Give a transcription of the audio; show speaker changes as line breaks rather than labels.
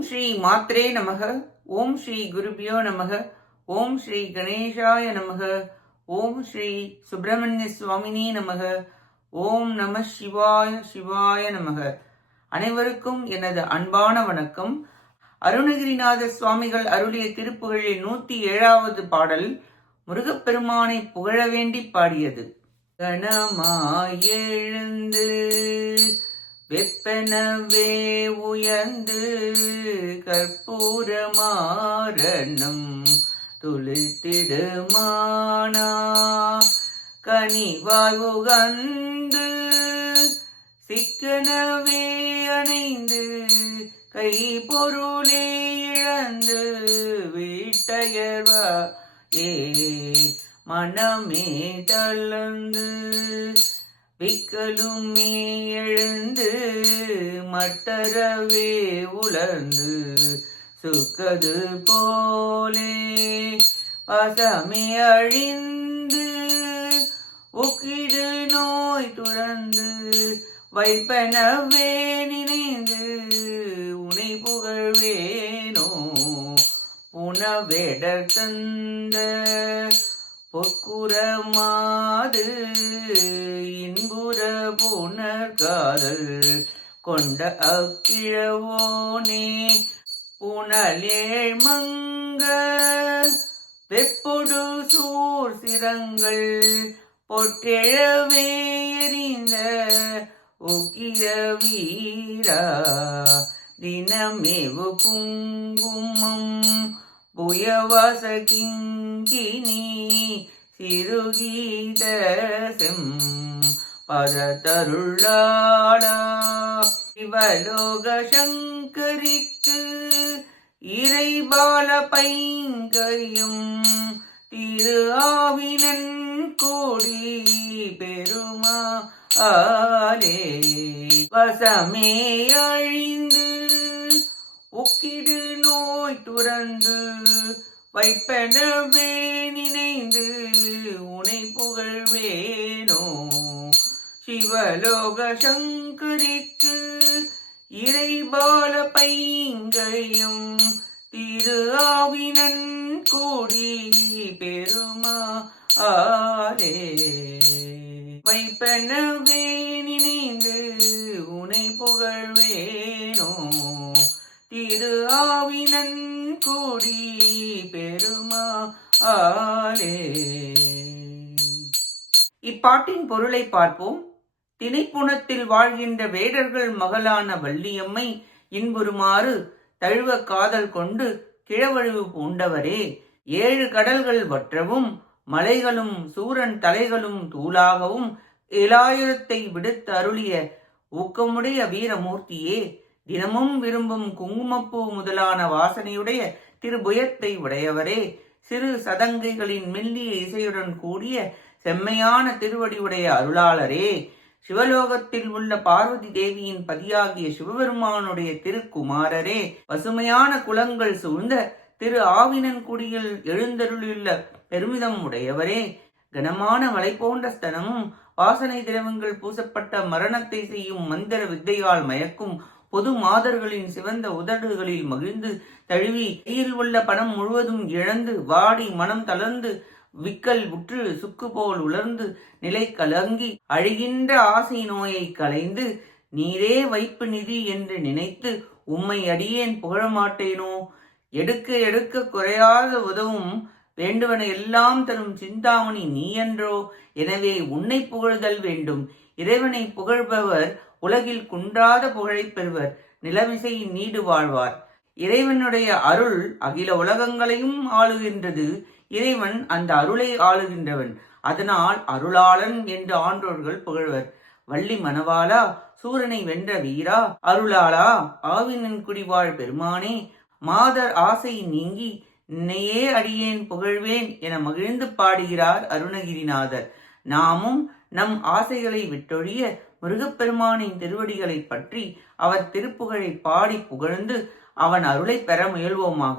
ஓம் ஸ்ரீ மாத்ரே நமக. ஓம் ஸ்ரீ குருபியோ நமக. ஓம் ஸ்ரீ கணேஷாய நமக. ஓம் ஸ்ரீ சுப்பிரமணிய சுவாமினி நமக. ஓம் நம சிவாய சிவாய நமக. அனைவருக்கும் எனது அன்பான வணக்கம். அருணகிரிநாத சுவாமிகள் அருளிய திருப்புகளில் நூத்தி ஏழாவது பாடல் முருகப்பெருமானை புகழ வேண்டி பாடியது. கணமாயெழுந்து வெப்பனவே உயர்ந்து கற்பூரமாரணம் துளித்திடுமானா கனிவாய் உகந்து சிக்கனவே அணைந்து கை பொருளே இழந்து வீட்டையர்வா ஏ மனமே தளர்ந்து விக்கலும் எழுந்து மட்டரவே உலர்ந்து சுக்கது போலே வசமே அழிந்து ஒக்கிடு நோய் துறந்து வைப்பனவே நினைந்து உனை புகழ்வேனோ உணவேடர் தந்த பொக்குரமாது இன்புற புனர்காதல் கொண்ட அக்கிழவோனே புனலேழ் மங்க வெப்பொடு சூர் சிரங்கள் பொற்றெழவே எறிந்த உக்கிர வீரா. தினமேவு குங்குமம் புயவாச கிங்கினி சிறுகீத செம் பரதருளாளா. சிவலோக சங்கரிக்கு இறைபால பைங்கையும் திரு ஆவினன் கோடி பெருமா ஆலே வசமே அழிந்து ஒக்கிடு நோய் துறந்து வைப்பனவே சிவலோக சங்கரிக்கு இறைபால பைங்கையும் திரு ஆவினன் கூடி பெருமா ஆரே வைப்பனவே நினைந்து உனை புகழ்வேனோ. திரு ஆவினன் கூடி பெருமா ஆலே இப்பாட்டின் பொருளை பார்ப்போம். திணைப்புணத்தில் வாழ்கின்ற வேடர்கள் மகளான வள்ளியம்மை இன்புறுமாறு தழுவ காதல் கொண்டு கிழவழிவு பூண்டவரே ஏழு கடல்கள் வற்றவும் மலைகளும் சூரன் தலைகளும் தூளாகவும் ஏழாயிரத்தை விடுத்து அருளிய ஊக்கமுடைய வீரமூர்த்தியே தினமும் விரும்பும் குங்குமப்பூ முதலான வாசனையுடைய திருபுயத்தை உடையவரே சிறு சதங்கைகளின் மெல்லிய இசையுடன் கூடிய செம்மையான திருவடியுடைய அருளாளரே சிவலோகத்தில் உள்ள பார்வதி தேவியின் பதியாகிய சிவபெருமானுடைய திருக்குமாரரே பசுமையான குலங்கள் சூழ்ந்த திரு ஆவினன்குடியில் எழுந்தருளியுள்ள பெருமிதம் உடையவரே. கனமான மலை போன்ற ஸ்தனமும் வாசனை திரவங்கள் பூசப்பட்ட மரணத்தை செய்யும் மந்திர வித்தையால் மயக்கும் பொது மாதர்களின் சிவந்த உதடுகளில் மகிழ்ந்து தழுவி கையில் உள்ள பணம் முழுவதும் இழந்து வாடி மனம் தளர்ந்து விக்கல் உற்று சுக்கு போல் உலர்ந்து நிலை கலங்கி அழுகின்ற ஆசை நோயை களைந்து நீரே வைப்பு நிதி என்று நினைத்து உம்மை அடியேன் புகழமாட்டேனோ எடுக்க எடுக்க குறையாத உதவும் வேண்டுவன எல்லாம் தரும் சிந்தாமணி நீ என்றோ எனவே உன்னை புகழ்தல் வேண்டும். இறைவனை புகழ்பவர் உலகில் குன்றாத புகழை பெறுவர். நிலவிசையின் நீடு வாழ்வார். இறைவனுடைய அருள் அகில உலகங்களையும் ஆளுகின்றது. இறைவன் அந்த அருளை ஆளுகின்றவன். அதனால் அருளாளன் என்று ஆன்றோர்கள் புகழ்வர். வள்ளி மணவாளா சூரனை வென்ற வீரா அருளாளா ஆவினன் குடிவாழ் பெருமானே மாதர் ஆசை நீங்கி நின்னையே அடியேன் புகழ்வேன் என மகிழ்ந்து பாடுகிறார் அருணகிரிநாதர். நாமும் நம் ஆசைகளை விட்டொழிய முருகப்பெருமானின் திருவடிகளை பற்றி அவர் திருப்புகழை பாடி புகழ்ந்து அவன் அருளை பெற முயல்வோமாக.